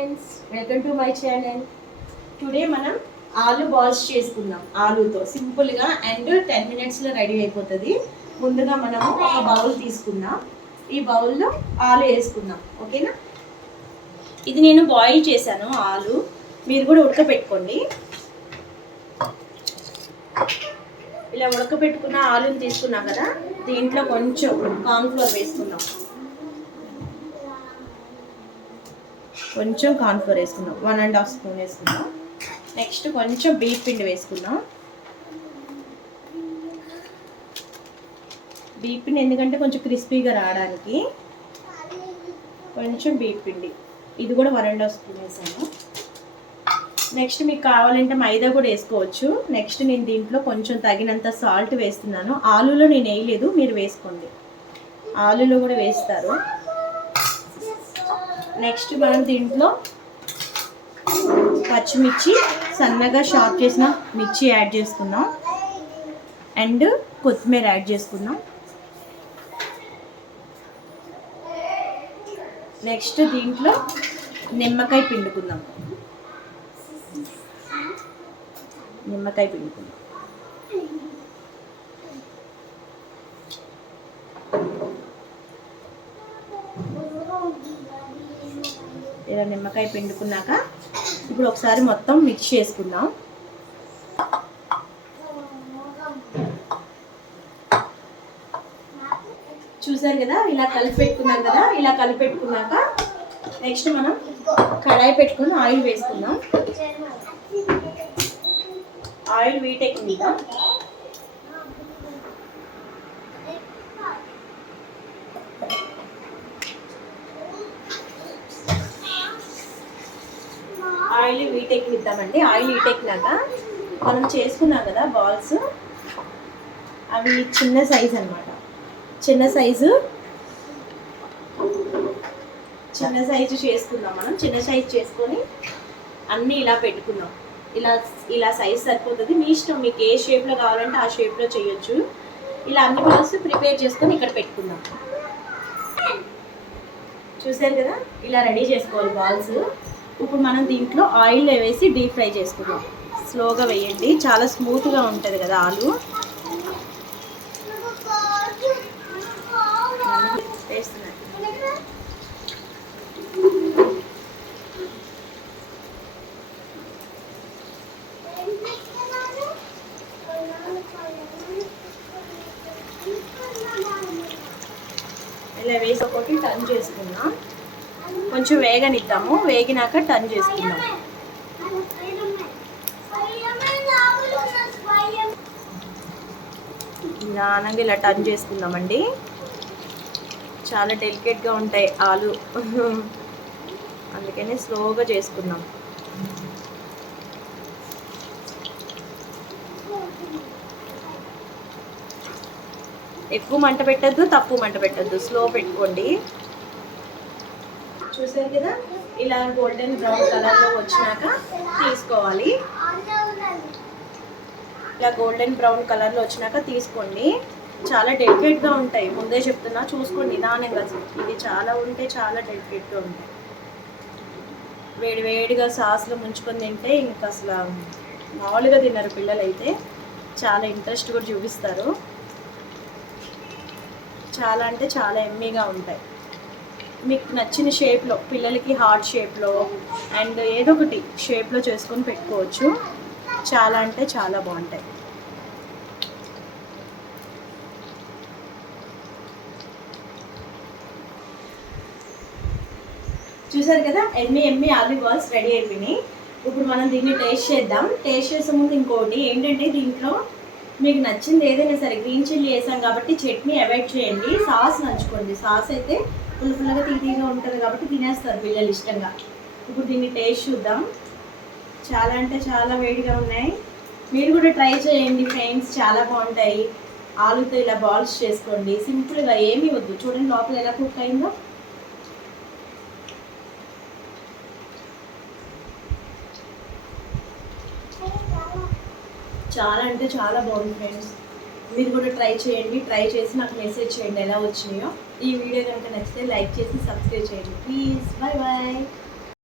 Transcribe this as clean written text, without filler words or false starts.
Friends, welcome to my channel. Today మనం ఆలు balls చేసుకుందాం. ఆలుతో సింపుల్గా అండ్ 10 మినిట్స్లో రెడీ అయిపోతుంది. ముందుగా మనము ఒక బౌల్ తీసుకుందాం. ఈ బౌల్లో ఆలు వేసుకుందాం, ఓకేనా? ఇది నేను బాయిల్ చేశాను ఆలు, మీరు కూడా ఉడకపెట్టుకోండి. ఇలా ఉడకపెట్టుకున్న ఆలుని తీసుకున్నాం కదా, దీంట్లో కొంచెం కార్న్ఫ్లోర్ వేసుకుందాం. కొంచెం కార్న్ఫ్లోర్ వేసుకుందాం, 1.5 స్పూన్ వేసుకుందాం. నెక్స్ట్ కొంచెం బీఫ్ పిండి వేసుకుందాం. బీఫ్ పిండి ఎందుకంటే కొంచెం క్రిస్పీగా రావడానికి కొంచెం బీఫ్ పిండి, ఇది కూడా 1.5 స్పూన్ వేసాను. నెక్స్ట్ మీకు కావాలంటే మైదా కూడా వేసుకోవచ్చు. నెక్స్ట్ నేను దీంట్లో కొంచెం తగినంత సాల్ట్ వేస్తున్నాను. ఆలులో నేను వేయలేదు, మీరు వేసుకోండి. ఆలులో కూడా వేస్తారు. నెక్స్ట్ మనం దీంట్లో పచ్చిమిర్చి సన్నగా షార్ప్ చేసిన మిర్చి యాడ్ చేసుకుందాం అండ్ కొత్తిమీర యాడ్ చేసుకుందాం. నెక్స్ట్ దీంట్లో నిమ్మకాయ పిండుకుందాం. ఇలా నిమ్మకాయ పిండుకున్నాక ఇప్పుడు ఒకసారి మొత్తం మిక్స్ చేసుకుందాం. చూసారు కదా, ఇలా కలిపెట్టుకున్నాం కదా. ఇలా కలిపెట్టుకున్నాక నెక్స్ట్ మనం కడాయి పెట్టుకుని ఆయిల్ వేసుకుందాం. ఆయిల్ వీటెక్కిందాం. ఆయిల్ వీటెక్కిద్దామండి. ఆయిల్ వీటెక్కినాక మనం చేసుకున్నాం కదా బాల్స్, అవి చిన్న సైజు అన్నమాట. చిన్న సైజు చేసుకుందాం. మనం చిన్న సైజు చేసుకొని అన్నీ ఇలా పెట్టుకుందాం. ఇలా సైజ్ సరిపోతుంది. మీ ఇష్టం, మీకు ఏ షేప్లో కావాలంటే ఆ షేప్లో చేయొచ్చు. ఇలా అన్ని బాల్స్ ప్రిపేర్ చేసుకొని ఇక్కడ పెట్టుకుందాం. చూసారు కదా, ఇలా రెడీ చేసుకోవాలి బాల్స్. ఇప్పుడు మనం దీంట్లో ఆయిల్ వేసి డీప్ ఫ్రై చేసుకుందాం. స్లోగా వేయండి, చాలా స్మూత్గా ఉంటుంది కదా ఆలు. వేస్తున్నాను. ఇలా వేసి ఒకటి టర్న్ చేసుకుందాం. కొంచెం వేగనిద్దాము. వేగినాక టర్న్ చేసుకుందాం. నిదానంగా ఇలా టర్న్ చేసుకుందామండి. చాలా డెలికేట్గా ఉంటాయి ఆలు, అందుకని స్లోగా చేసుకుందాం. ఎక్కువ మంట పెట్టద్దు, తక్కువ మంట పెట్టద్దు, స్లో పెట్టుకోండి. చూసారు కదా, ఇలా గోల్డెన్ బ్రౌన్ కలర్లో వచ్చినాక తీసుకోవాలి. ఇలా గోల్డెన్ బ్రౌన్ కలర్లో వచ్చినాక తీసుకోండి. చాలా డెలికేట్గా ఉంటాయి, ముందే చెప్తున్నా, చూసుకోండి నిదానంగా. ఇది చాలా డెలికేట్గా ఉంటాయి. వేడివేడిగా సాస్లో ముంచుకొని తింటే ఇంకా అసలు మామూలుగా తిన్నారు పిల్లలు. అయితే చాలా ఇంట్రెస్ట్ కూడా చూపిస్తారు. చాలా అంటే చాలా ఎమ్మీగా ఉంటాయి. మీకు నచ్చిన షేప్లో, పిల్లలకి హార్ట్ షేప్లో అండ్ ఏదో ఒకటి షేప్లో చేసుకొని పెట్టుకోవచ్చు. చాలా అంటే చాలా బాగుంటాయి. చూసారు కదా, ఎమ్మి ఆలు బాల్స్ రెడీ అయిపోయినాయి. ఇప్పుడు మనం దీన్ని టేస్ట్ చేద్దాం. టేస్ట్ చేసే ముందు ఇంకోటి ఏంటంటే, దీంట్లో మీకు నచ్చింది ఏదైనా సరే, గ్రీన్ చిల్లీ వేసాం కాబట్టి చట్నీ అవాయిడ్ చేయండి. సాస్ నంచుకోండి. సాస్ అయితే ఫుల్గా తీగా ఉంటుంది కాబట్టి తినేస్తారు పిల్లలు ఇష్టంగా. ఇప్పుడు దీన్ని టేస్ట్ చూద్దాం. చాలా అంటే చాలా వేడిగా ఉన్నాయి. మీరు కూడా ట్రై చేయండి ఫ్రెండ్స్, చాలా బాగుంటాయి. ఆలుతో ఇలా బాల్స్ చేసుకోండి సింపుల్గా, ఏమీ వద్దు. చూడండి లోపల ఎలా కుక్ అయిందో. చాలా అంటే చాలా బాగుంది ఫ్రెండ్స్. మీరు కూడా ట్రై చేయండి. ట్రై చేసి నాకు మెసేజ్ చేయండి ఎలా వచ్చినాయో. ఈ వీడియో కనుక నచ్చితే లైక్ చేసి సబ్స్క్రైబ్ చేయండి ప్లీజ్. Bye bye.